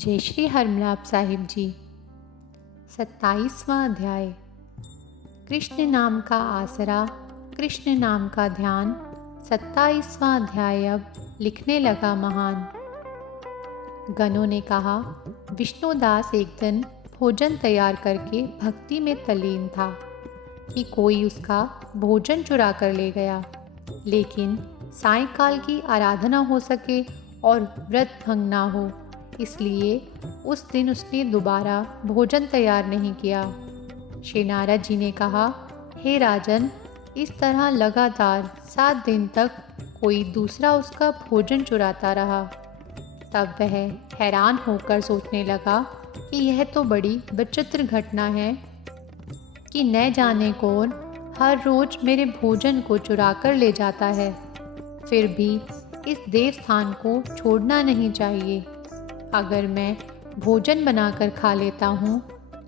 जय श्री हरमलाप साहिब जी। 27वां अध्याय। कृष्ण नाम का आसरा, कृष्ण नाम का ध्यान। 27वां अध्याय अब लिखने लगा महान। गनों ने कहा, विष्णुदास एक दिन भोजन तैयार करके भक्ति में तल्लीन था कि कोई उसका भोजन चुरा कर ले गया, लेकिन सायंकाल की आराधना हो सके और व्रत भंग ना हो, इसलिए उस दिन उसने दोबारा भोजन तैयार नहीं किया। श्री नारद जी ने कहा, हे राजन, इस तरह लगातार 7 दिन तक कोई दूसरा उसका भोजन चुराता रहा। तब वह हैरान होकर सोचने लगा कि यह तो बड़ी विचित्र घटना है कि न जाने कौन हर रोज मेरे भोजन को चुरा कर ले जाता है। फिर भी इस देव स्थान को छोड़ना नहीं चाहिए। अगर मैं भोजन बनाकर खा लेता हूँ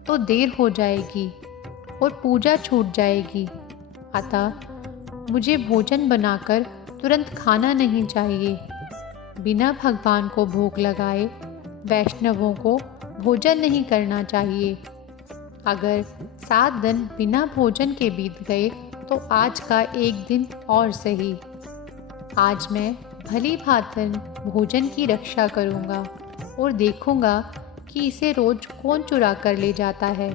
तो देर हो जाएगी और पूजा छूट जाएगी। अतः मुझे भोजन बनाकर तुरंत खाना नहीं चाहिए। बिना भगवान को भोग लगाए वैष्णवों को भोजन नहीं करना चाहिए। अगर 7 दिन बिना भोजन के बीत गए तो आज का एक दिन और सही। आज मैं भली भांति भोजन की रक्षा करूँगा और देखूंगा कि इसे रोज कौन चुरा कर ले जाता है।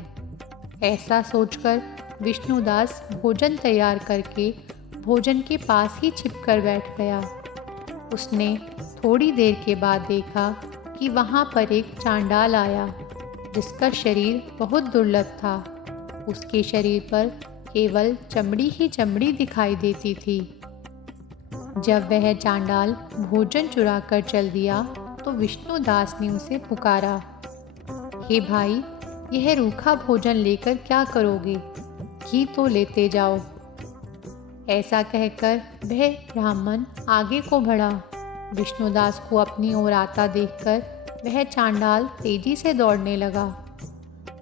ऐसा सोचकर विष्णुदास भोजन तैयार करके भोजन के पास ही छिपकर बैठ गया। उसने थोड़ी देर के बाद देखा कि वहाँ पर एक चांडाल आया, जिसका शरीर बहुत दुर्लभ था। उसके शरीर पर केवल चमड़ी ही चमड़ी दिखाई देती थी। जब वह चांडाल भोजन चुरा कर चल दिया तो विष्णुदास ने उसे पुकारा, हे भाई, यह रूखा भोजन लेकर क्या करोगे? घी तो लेते जाओ। ऐसा कहकर वह ब्राह्मण आगे को बढ़ा। विष्णुदास को अपनी ओर आता देखकर वह चांडाल तेजी से दौड़ने लगा।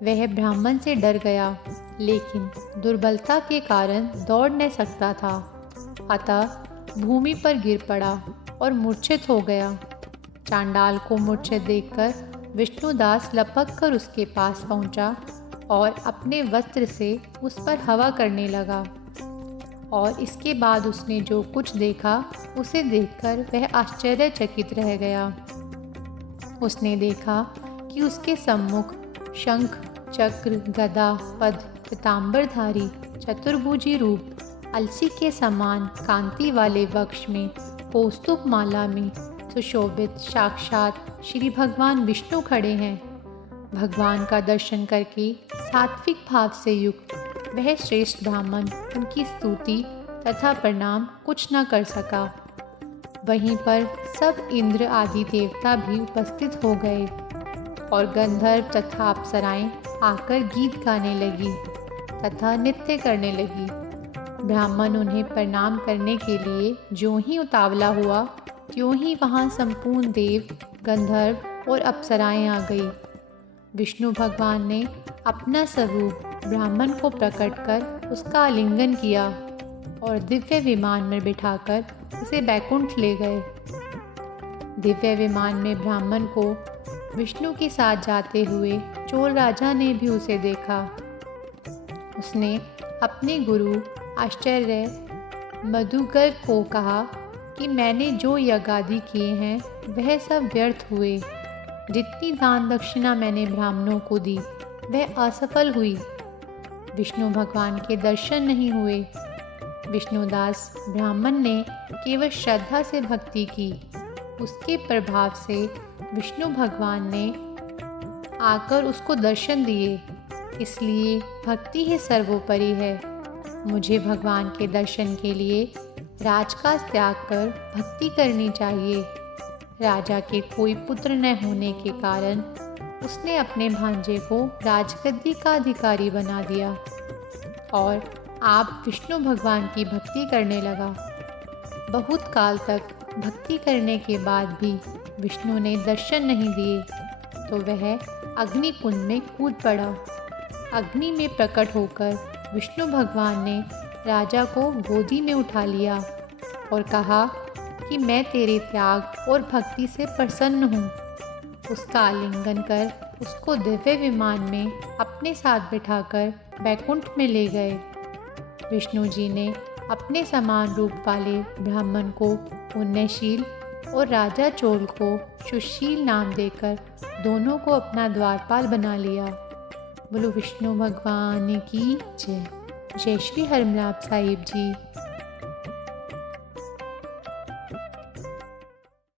वह ब्राह्मण से डर गया, लेकिन दुर्बलता के कारण दौड़ न सकता था। अतः भूमि पर गिर पड़ा और मूर्छित हो गया। चांडाल को मूर्छित देखकर विष्णुदास लपक कर उसके पास पहुंचा और अपने वस्त्र से उस पर हवा करने लगा। और इसके बाद उसने जो कुछ देखा उसे देखकर वह आश्चर्यचकित रह गया। उसने देखा कि उसके सम्मुख शंख, चक्र, गदा, पद्म, पीतांबरधारी, चतुर्भुजी रूप, अलसी के समान कांति वाले वक्ष में कौस्तुभ माला में सुशोभित साक्षात श्री भगवान विष्णु खड़े हैं। भगवान का दर्शन करके सात्विक भाव से युक्त वह श्रेष्ठ ब्राह्मण उनकी स्तुति तथा प्रणाम कुछ न कर सका। वहीं पर सब इंद्र आदि देवता भी उपस्थित हो गए और गंधर्व तथा अप्सराएं आकर गीत गाने लगी तथा नृत्य करने लगी। ब्राह्मण उन्हें प्रणाम करने के लिए ज्यों ही उतावला हुआ, त्यों ही वहाँ संपूर्ण देव, गंधर्व और अप्सराएं आ गई। विष्णु भगवान ने अपना स्वरूप ब्राह्मण को प्रकट कर उसका आलिंगन किया और दिव्य विमान में बिठाकर उसे बैकुंठ ले गए। दिव्य विमान में ब्राह्मण को विष्णु के साथ जाते हुए चोर राजा ने भी उसे देखा। उसने अपने गुरु आश्चर्य मधुकर को कहा कि मैंने जो यज्ञादि किए हैं वह सब व्यर्थ हुए। जितनी दान दक्षिणा मैंने ब्राह्मणों को दी वह असफल हुई। विष्णु भगवान के दर्शन नहीं हुए। विष्णुदास ब्राह्मण ने केवल श्रद्धा से भक्ति की। उसके प्रभाव से विष्णु भगवान ने आकर उसको दर्शन दिए। इसलिए भक्ति ही सर्वोपरि है। मुझे भगवान के दर्शन के लिए राजकाज त्याग कर भक्ति करनी चाहिए। राजा के कोई पुत्र न होने के कारण उसने अपने भांजे को राजगद्दी का अधिकारी बना दिया और आप विष्णु भगवान की भक्ति करने लगा। बहुत काल तक भक्ति करने के बाद भी विष्णु ने दर्शन नहीं दिए तो वह अग्नि कुंड में कूद पड़ा। अग्नि में प्रकट होकर विष्णु भगवान ने राजा को गोदी में उठा लिया और कहा कि मैं तेरे त्याग और भक्ति से प्रसन्न हूँ। उसका आलिंगन कर उसको दिव्य विमान में अपने साथ बिठाकर बैकुंठ में ले गए। विष्णु जी ने अपने समान रूप वाले ब्राह्मण को पुण्यशील और राजा चोल को सुशील नाम देकर दोनों को अपना द्वारपाल बना लिया। बोलो विष्णु भगवान की जय। जय श्री हरमलाप साहिब जी।